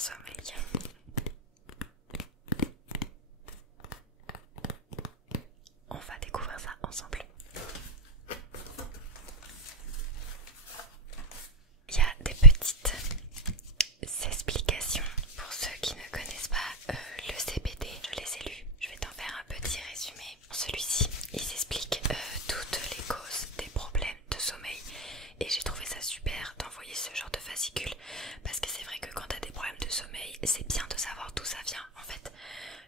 sommeil. On va découvrir ça ensemble. Il y a des petites explications pour ceux qui ne connaissent pas le CBD. Je les ai lues, je vais t'en faire un petit résumé. Celui-ci, il s'explique toutes les causes des problèmes de sommeil et j'ai trouvé ça super d'envoyer ce genre de fascicule parce que c'est vrai que quand tu as des problèmes de sommeil, c'est bien de savoir d'où ça vient. En fait,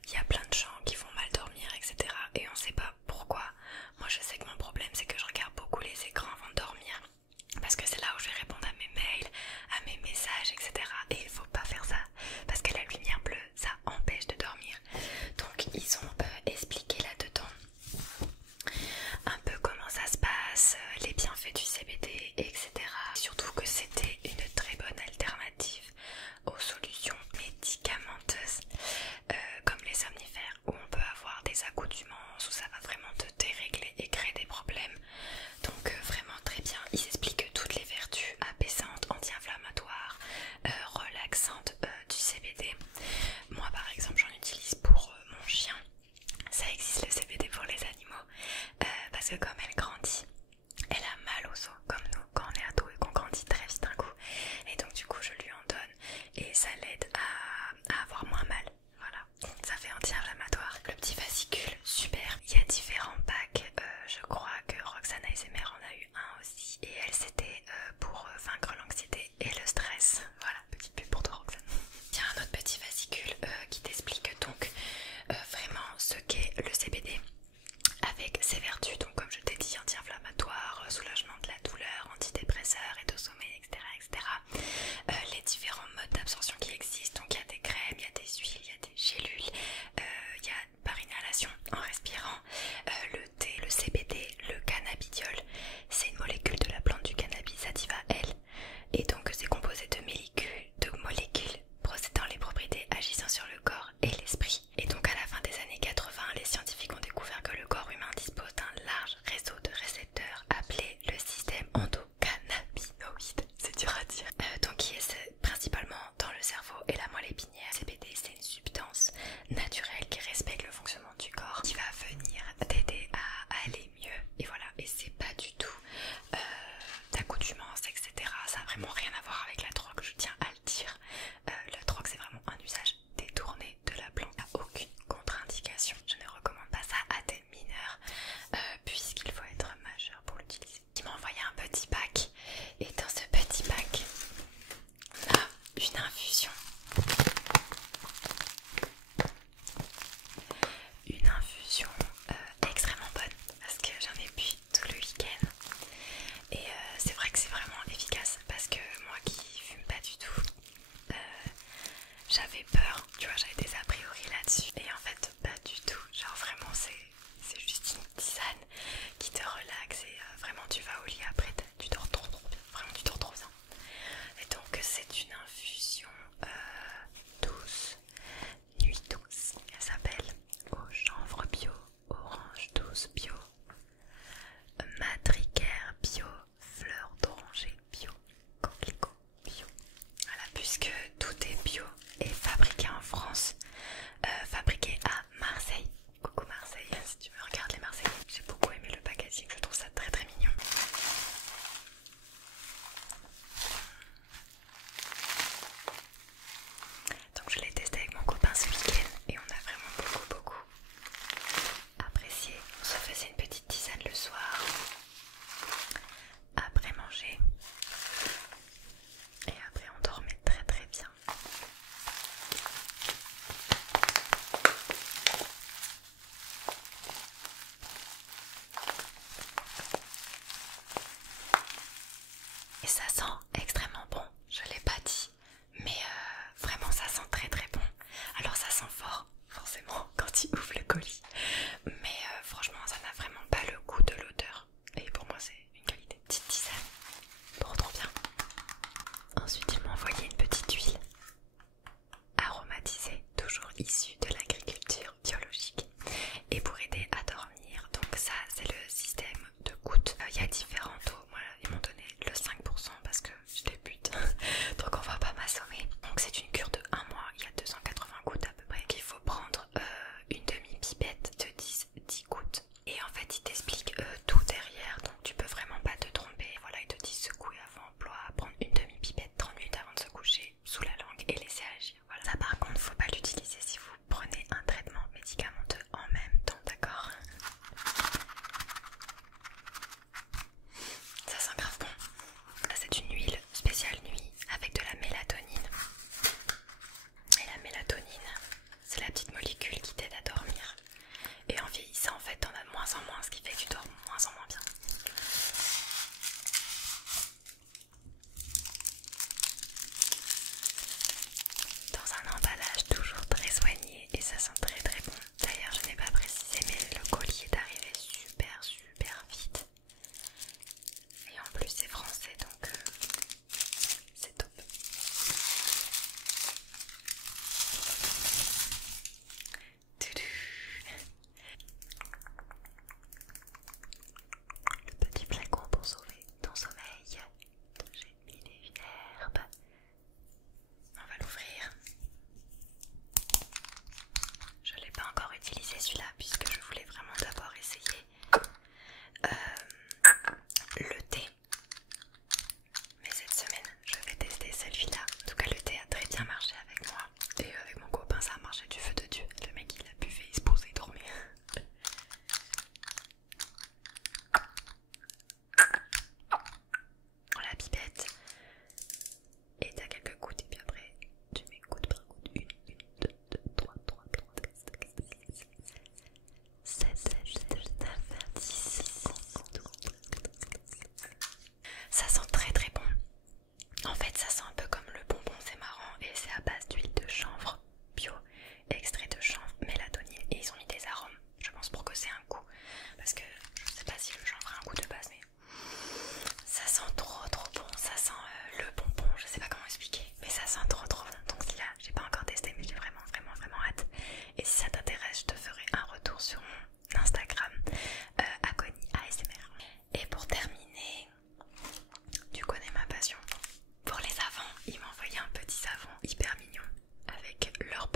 il y a plein de gens qui vont mal dormir, etc. et on sait pas pourquoi. Moi je sais que mon problème c'est que je regarde beaucoup les écrans avant de dormir parce que c'est là où je vais répondre à mes mails, à mes messages, etc. Et il faut pas faire ça parce que la lumière bleue ça empêche de dormir. Donc ils ont expliqué là-dedans un peu comment ça se passe, les bienfaits du CBD, etc. Surtout que c'était une très bonne alternative aux solutions médicamenteuses comme les somnifères où on peut avoir des accoutumances où ça va vraiment te dérégler et créer des problèmes. Donc vraiment très bien. Ils expliquent toutes les vertus apaisantes, anti-inflammatoires, relaxantes du CBD. Moi par exemple j'en utilise pour mon chien. Ça existe le CBD pour les animaux parce que comme elle grandit, elle a mal aux os comme nous quand on est ado et qu'on grandit très vite d'un coup. Et donc du coup je lui en donne et ça l'aide à avoir moins mal. Voilà, ça fait anti-inflammatoire. Le petit fascicule, super. Il y a différents packs. Je crois que Roxane ASMR en a eu un aussi. Et elle c'était pour vaincre l'anxiété et le stress. Voilà, petite pub pour toi Roxane. Il y a un autre petit fascicule qui t'explique donc vraiment ce qu'est le CBD avec ses vertus, donc comme je t'ai dit, anti-inflammatoire, soulagement de la douleur, antidépresseur, aide au sommeil, etc. etc. Les différents modes d'absorption qui existent, donc il y a des crèmes, il y a des huiles, il y a des gélules, il y a par inhalation en respirant, le thé, le CBD, le cannabidiol, c'est une molécule de la plante du cannabis sativa L, et donc c'est composé de molécules possédant les propriétés agissant sur le corps et l'esprit. Et donc à la fin des années 80, les scientifiques ont découvert que le corps humain dispose d'un large réseau de récepteurs appelé le système endocannabinoïde, c'est dur à dire, donc qui est principalement dans le cerveau et la moelle épinière. CBD c'est une substance naturelle qui respecte le fonctionnement du corps, qui va venir t'aider à aller mieux, et voilà, et c'est pas du tout d'accoutumance, etc. Ça n'a vraiment rien à voir avec la drogue, je tiens à le dire. La drogue c'est vraiment un usage détourné de la plante, il n'y a aucune contre-indication. Je ne recommande pas ça à des mineurs puisqu'il faut être majeur pour l'utiliser. Il m'a envoyé un petit pack et dans ce petit pack on a une infusion. Une infusion extrêmement bonne parce que j'en ai bu tout le week-end et c'est vrai que c'est vraiment efficace parce que moi qui fume pas du tout, j'avais peur, tu vois, j'avais des a priori là-dessus et en fait pas du tout, genre vraiment c'est juste une tisane qui te relaxe et vraiment tu vas au lit après, tu dors trop bien, vraiment tu dors trop bien. Et donc c'est une infusion douce, nuit douce, elle s'appelle au chanvre bio, orange douce bio, madrigaire bio, fleur d'oranger bio, coquelicot bio. Voilà, puisque tout est bio et fabriqué en France, fabriqué à Marseille. Coucou Marseille, si tu me regardes les Marseillais. J'ai beaucoup aimé le packaging, je trouve ça très très mignon. Donc je l'ai testé avec mon copain ce week-end et on a vraiment beaucoup apprécié. On se faisait une petite tisane le soir après manger et après on dormait très très bien. Et ça sent extrêmement bon, je l'ai pas dit, mais vraiment ça sent très très bon. Alors ça sent fort, forcément, quand il ouvre le colis, mais franchement ça n'a vraiment pas le goût de l'odeur. Et pour moi c'est une qualité. Petite tisane, trop bien. Ensuite il m'a envoyé une petite huile aromatisée, toujours issue de l'agriculture biologique, et pour aider à dormir. Donc ça c'est le système de gouttes. Il y a différents taux, voilà, ils m'ont donné le 5% parce que je débute donc on va pas m'assommer. Donc c'est une cure de 1 leur